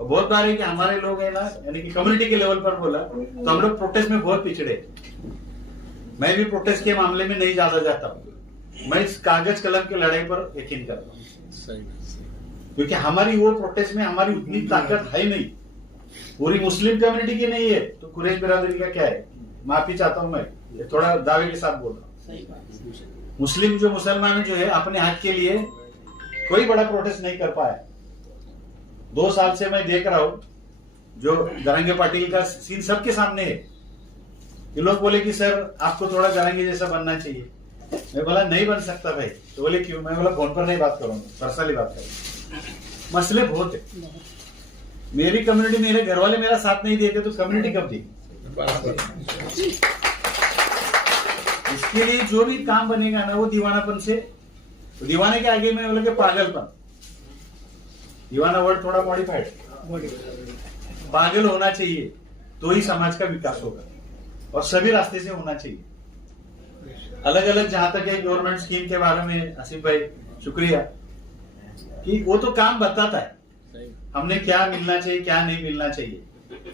और बहुत बार है कि हमारे लोग है ना, यानी कि कम्युनिटी के लेवल पर बोला तो हम लोग प्रोटेस्ट में बहुत पिछड़े। मैं भी प्रोटेस्ट के मामले में नहीं ज्यादा जाता हूँ, मैं इस कागज कलम की लड़ाई पर यकीन करता हूँ, क्योंकि हमारी वो प्रोटेस्ट में हमारी उतनी ताकत है नहीं, पूरी मुस्लिम कम्युनिटी की नहीं है। तो कुरैश बिरादरी का क्या है, माफी चाहता हूं मैं, ये थोड़ा दावे के साथ बोल रहा हूँ। मुस्लिम जो मुसलमान जो है अपने हक के लिए कोई बड़ा प्रोटेस्ट नहीं कर पाया। 2 साल से मैं देख रहा हूं जो जरांगे पाटिल का सीन सबके सामने है। ये लोग बोले कि सर आपको थोड़ा जरांगे जैसा बनना चाहिए। मैं बोला नहीं बन सकता भाई। तो बोले क्यों? मैं बोला फोन पर नहीं बात करूंगा, पर्सनली बात करूंगा। मसले बहुत है। मेरी कम्युनिटी, मेरे घर वाले मेरा साथ नहीं देते तो कम्युनिटी कब देगी? इसके लिए जो भी काम बनेगा ना वो दीवानापन से, दीवाने के आगे मैं बोला कि पागलपन, दीवाना वर्ड थोड़ा मॉडिफाइड, पागल होना चाहिए तो ही समाज का विकास होगा, और सभी रास्ते से होना चाहिए। अलग अलग जहां तक है गवर्नमेंट स्कीम के बारे में आसिफ भाई शुक्रिया कि वो तो काम बताता है हमने क्या मिलना चाहिए क्या नहीं मिलना चाहिए।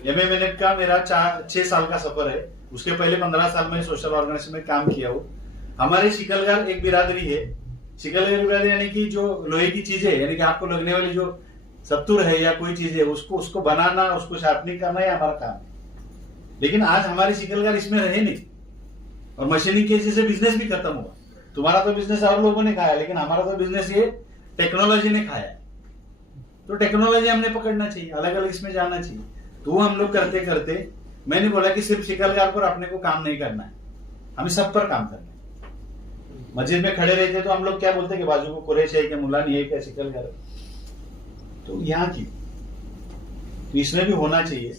एमए का मेरा 6 साल का सफर है, उसके पहले 15 साल में सोशल ऑर्गेनाइजेशन में काम किया हूँ। हमारे शिकलगर एक बिरादरी है, शिकलगर बिरादरी यानी कि जो लोहे की चीजें यानी कि आपको लगने वाली जो सत्तूर है या कोई चीज है उसको बनाना, उसको शार्पनिंग करना ये हमारा काम है। लेकिन आज हमारे शिकलगर इसमें रहे नहीं, और मशीनिंग की वजह से बिजनेस भी खत्म हुआ। तुम्हारा तो बिजनेस और लोगों ने खाया, लेकिन हमारा तो बिजनेस ये टेक्नोलॉजी ने खाया। तो टेक्नोलॉजी हमने पकड़ना चाहिए, अलग अलग इसमें जाना चाहिए। तो वो हम लोग करते करते, मैंने बोला कि सिर्फ शिकलगार पर अपने को काम नहीं करना है, हमें सब पर काम करना है। मस्जिद में खड़े रहते तो हम लोग क्या बोलते कि बाजू को कुरैश है, क्या मुलानी है, क्या शिकलगार है। तो यहाँ की तो इसमें भी होना चाहिए।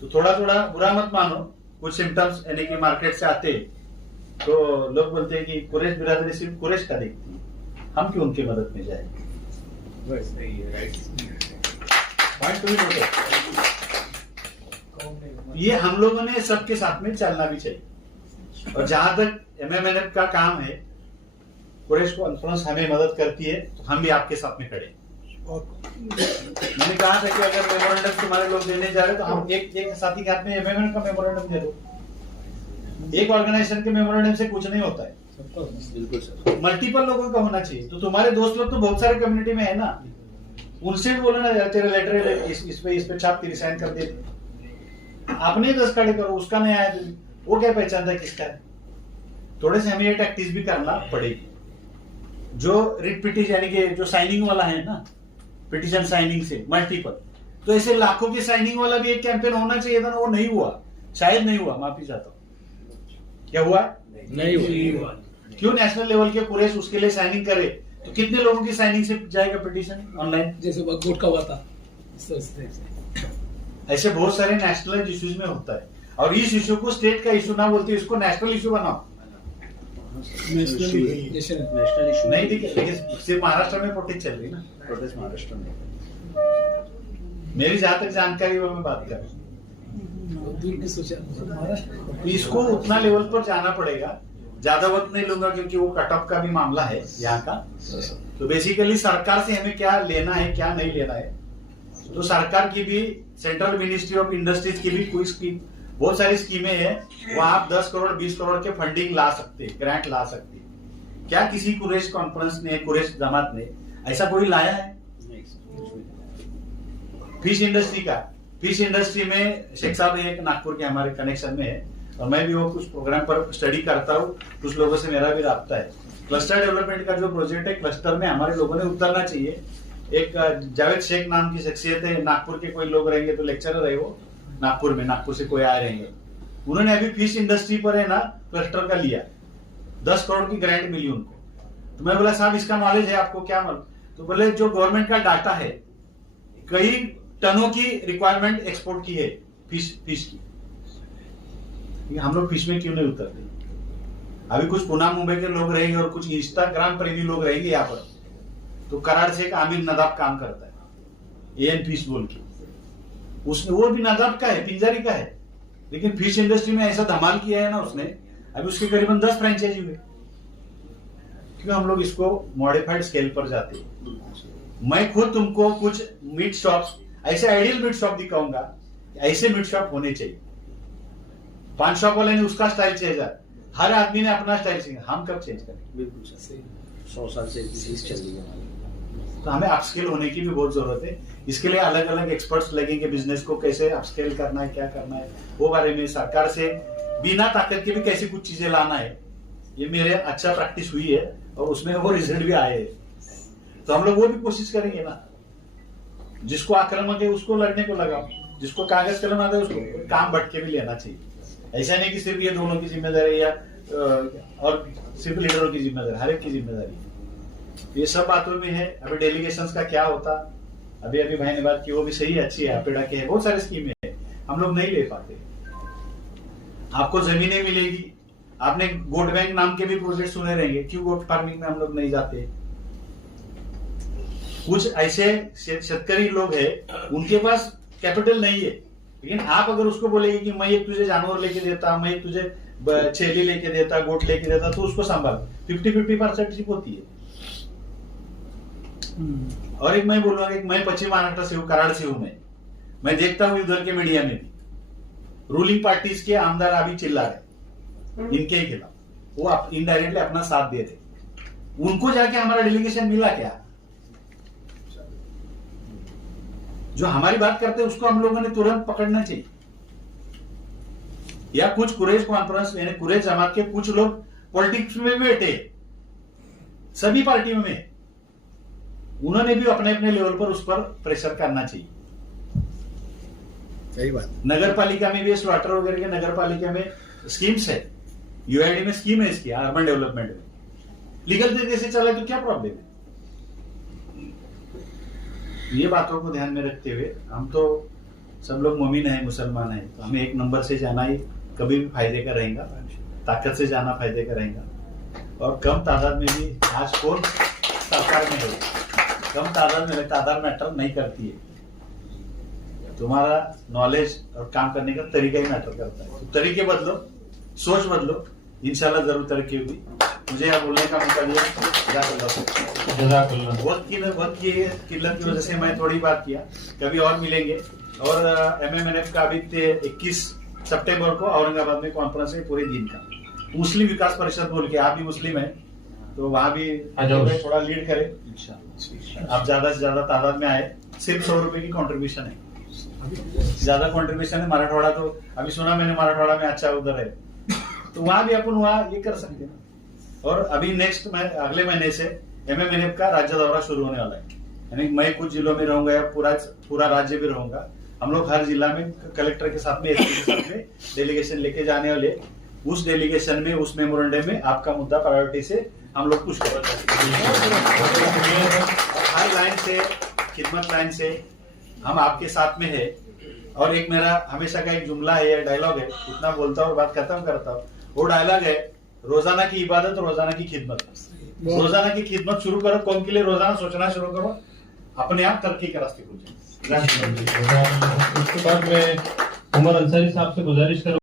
तो थोड़ा थोड़ा बुरा मत मानो, कुछ सिम्टम्स यानी कि मार्केट से आते तो लोग बोलते हैं कि कुरैश बिरादरी सिर्फ कुरैश का देखती है, हम क्यों उनकी मदद में जाएंगे? ये हम लोगों ने सबके साथ में चलना भी चाहिए। और जहां तक एमएमएनएफ का काम है, कुरैश को कॉन्फ्रेंस हमें मदद करती है तो हम भी आपके साथ में खड़े। मैंने कहा था कि अगर मेमोरेंडम तुम्हारे लोग देने जा रहे तो हम एक साथी के हाथ में एमएमएनएफ का मेमोरेंडम दे दो। एक ऑर्गेनाइजेशन के मेमोरेंडम से कुछ नहीं होता है, बिल्कुल सर, मल्टीपल लोगों का होना चाहिए। तो तुम्हारे दोस्त लोग तो बहुत सारे कम्युनिटी में है ना, उनसे भी बोलो ना तेरे लेटर इस पे छाप के साइन कर दे, आपने 10 खड़े करो, उसका नहीं आया वो क्या पहचानता है किसका है? थोड़े से हमें ये टैक्टिस भी करना पड़ेगी। जो रिट पिटीशन यानी कि जो साइनिंग वाला है ना, पिटीशन साइनिंग से मल्टीपल, तो ऐसे लाखों की साइनिंग वाला भी एक कैंपेन होना चाहिए था ना, वो नहीं हुआ, शायद नहीं हुआ, माफी चाहता हूँ। क्या हुआ? नहीं हुआ। क्यों? नेशनल लेवल के कुरैश उसके लिए साइनिंग करे तो कितने लोगों की साइनिंग से जाएगा पिटीशन ऑनलाइन? जैसे वोट का हुआ था, ऐसे बहुत सारे नेशनल इश्यूज में होता है। और इस इश्यू को स्टेट का इश्यू ना बोलते, इसको नेशनल इश्यू बनाओ। नेशनल इश्यू नहीं, लेकिन सिर्फ महाराष्ट्र में प्रोटेस्ट चल रही ना, प्रोटेस्ट महाराष्ट्र में। मेरी जहां तक जानकारी वो मैं बात कर रहा हूँ, इसको उतना लेवल पर जाना पड़ेगा। ज्यादा वक्त नहीं लूंगा क्योंकि वो कट ऑफ का भी मामला है यहाँ का। तो बेसिकली सरकार से हमें क्या लेना है क्या नहीं लेना है, तो सरकार की भी, सेंट्रल मिनिस्ट्री ऑफ इंडस्ट्रीज की भी कोई स्कीम, बहुत सारी स्कीमें हैं, वो आप 10 करोड़ 20 करोड़ के फंडिंग ला सकते, ग्रांट ला सकते। क्या किसी कुरैश कॉन्फ्रेंस ने, कुरैश जमात ने ऐसा कोई लाया है? फिश इंडस्ट्री का, फिश इंडस्ट्री में शेख साहब एक नागपुर के हमारे कनेक्शन में है, और मैं भी वो कुछ प्रोग्राम पर स्टडी करता हूँ, कुछ लोगों से मेरा भी राब्ता है। क्लस्टर डेवलपमेंट का जो प्रोजेक्ट है, क्लस्टर में हमारे लोगों ने उतरना चाहिए। एक जावेद शेख नाम की शख्सियत है, नागपुर के कोई लोग रहेंगे तो लेक्चरर है वो, नागपुर में, नागपुर से कोई आए रहेंगे, उन्होंने अभी फिश इंडस्ट्री पर है ना क्लस्टर का लिया, 10 करोड़ की ग्रांट मिली उनको। तो मैं बोला साहब इसका नॉलेज है आपको? क्या मालूम? तो बोले जो गवर्नमेंट का डाटा है, कई टनों की रिक्वायरमेंट एक्सपोर्ट की है फिश की, हम लोग फिश में क्यों नहीं उतरते? अभी कुछ पुणे मुंबई के लोग रहेंगे और कुछ इंस्टाग्राम प्रेमी लोग रहेंगे यहाँ पर। तो कराड़ से एक आमिर नदाब काम करता है, एएन फिश बोल के, उसने, वो भी नदाब का है, पिंजारी का है, लेकिन फिश इंडस्ट्री में ऐसा धमाल किया है ना उसने, अभी उसके करीबन 10 फ्रेंचाइजी हुए। क्यों हम लोग इसको मॉडिफाइड स्केल पर जाते हैं? मैं खुद तुमको कुछ मीट शॉप्स ऐसे आइडियल मीट शॉप दिखाऊंगा, ऐसे मीट शॉप होने चाहिए। पान शॉप वाले ने उसका स्टाइल चेंज है, हर आदमी ने अपना स्टाइल चेंज, हम कब चेंज करेंगे? बिल्कुल सही। 100 साल से चीज चल रही है हमारी। तो हमें अपस्केल होने की भी बहुत जरूरत है। इसके लिए अलग अलग एक्सपर्ट्स लगेंगे, बिजनेस को कैसे अपस्केल करना है, क्या करना है, वो बारे में सरकार से बिना ताकत के भी कैसे कुछ चीजें लाना है, ये मेरे अच्छा प्रैक्टिस हुई है और उसमें वो रिजल्ट भी आए हैं। तो हम लोग वो भी कोशिश करेंगे ना, जिसको आक्रामक है उसको लड़ने को लगाओ, जिसको कागज कलम आता है उसको काम बट के भी लेना चाहिए। ऐसा नहीं कि सिर्फ ये दोनों की जिम्मेदारी या और सिर्फ लीडरों की जिम्मेदारी, हर एक की जिम्मेदारी है। ये सब बातों में है। अभी डेलीगेशंस का क्या होता, अभी भाई ने बात की, वो भी सही है, अच्छी है, अपेड़ा के है, बहुत सारी स्कीमें है, हम लोग नहीं ले पाते। आपको जमीनें मिलेगी, आपने गोट बैंक नाम के भी प्रोजेक्ट सुने रहेंगे, क्यों गोट फार्मिंग में हम लोग नहीं जाते? कुछ ऐसे शेतकरी लोग हैं, उनके पास कैपिटल नहीं है, लेकिन आप अगर उसको बोलेंगे कि मैं एक तुझे जानवर लेके देता, मैं एक तुझे छेली लेके देता, गोट लेके देता, तो उसको संभाल, 50-50 पार्टनरशिप होती है। और एक मैं बोलूंगा कि मैं पश्चिम महाराष्ट्र से हूँ, कराड़ से हूं, मैं देखता हूँ उधर के मीडिया में भी रूलिंग पार्टीज के आमदार अभी चिल्ला रहे इनके ही खिलाफ, वो इनडायरेक्टली अपना साथ दे रहे। उनको जाके हमारा डेलीगेशन मिला क्या? जो हमारी बात करते हैं उसको हम लोगों ने तुरंत पकड़ना चाहिए। या कुछ कुरेश कॉन्फ्रेंस यानी कुरेश जमात के कुछ लोग पॉलिटिक्स में बैठे, सभी पार्टियों में, उन्होंने भी अपने अपने लेवल पर उस पर प्रेशर करना चाहिए। सही बात। नगर पालिका में भी स्लॉटर वगैरह के नगर पालिका में स्कीम्स है, यूआईडी में स्कीम है इसकी, अर्बन डेवलपमेंट में। लीगल तरीके से चला तो क्या प्रॉब्लम है? ये बातों को ध्यान में रखते हुए हम तो सब लोग मोमिन है, मुसलमान है, तो हमें एक नंबर से जाना ही कभी भी फायदे का रहेगा, ताकत से जाना फायदे का रहेगा। और कम तादाद में भी, आज कौन सरकार में है, कम तादाद में, तादाद मैटर नहीं करती है, तुम्हारा नॉलेज और काम करने का तरीका ही मैटर करता है। तो तरीके बदलो, सोच बदलो, इंशाल्लाह जरूर तरक्की होगी। मुझे यहाँ बोलने का मौका दिया, वक्त की किल्लत की वजह से मैं थोड़ी बात किया, कभी और मिलेंगे। और MMNF का अभी 21 सितंबर को औरंगाबाद में कॉन्फ्रेंस है पूरे दिन का, मुस्लिम विकास परिषद बोल के, आप भी मुस्लिम है तो वहां भी थोड़ा लीड करें, आप ज्यादा से ज्यादा तादाद में आए। सिर्फ 100 रुपए की कॉन्ट्रीब्यूशन है, ज्यादा कॉन्ट्रीब्यूशन है। मराठवाड़ा तो अभी सुना मैंने, मराठवाड़ा में अच्छा उधर है, तो वहां भी अपन वहां ये कर सकते हैं। और अभी नेक्स्ट अगले महीने से MMNF का राज्य दौरा शुरू होने वाला है, यानी मैं कुछ जिलों में रहूंगा या पूरा राज्य भी रहूंगा। हम लोग हर जिला में कलेक्टर के साथ में, एसपी के साथ में डेलीगेशन लेके जाने वाले। उस डेलीगेशन में, उस मेमोरेंडम में आपका मुद्दा प्रायोरिटी से हम लोग कुछ कर हर लाइन से, खिदमत लाइन से हम आपके साथ में है। और एक मेरा हमेशा का एक जुमला है, डायलॉग है, इतना बोलता हूँ और बात खत्म करता हूँ। वो डायलॉग है, रोजाना की इबादत, रोजाना की खिदमत। रोजाना की खिदमत शुरू करो, कौन के लिए रोजाना सोचना शुरू करो, अपने आप तरक्की के रास्ते खुल जाए। उसके बाद में उमर अंसारी साहब से गुजारिश करूँ।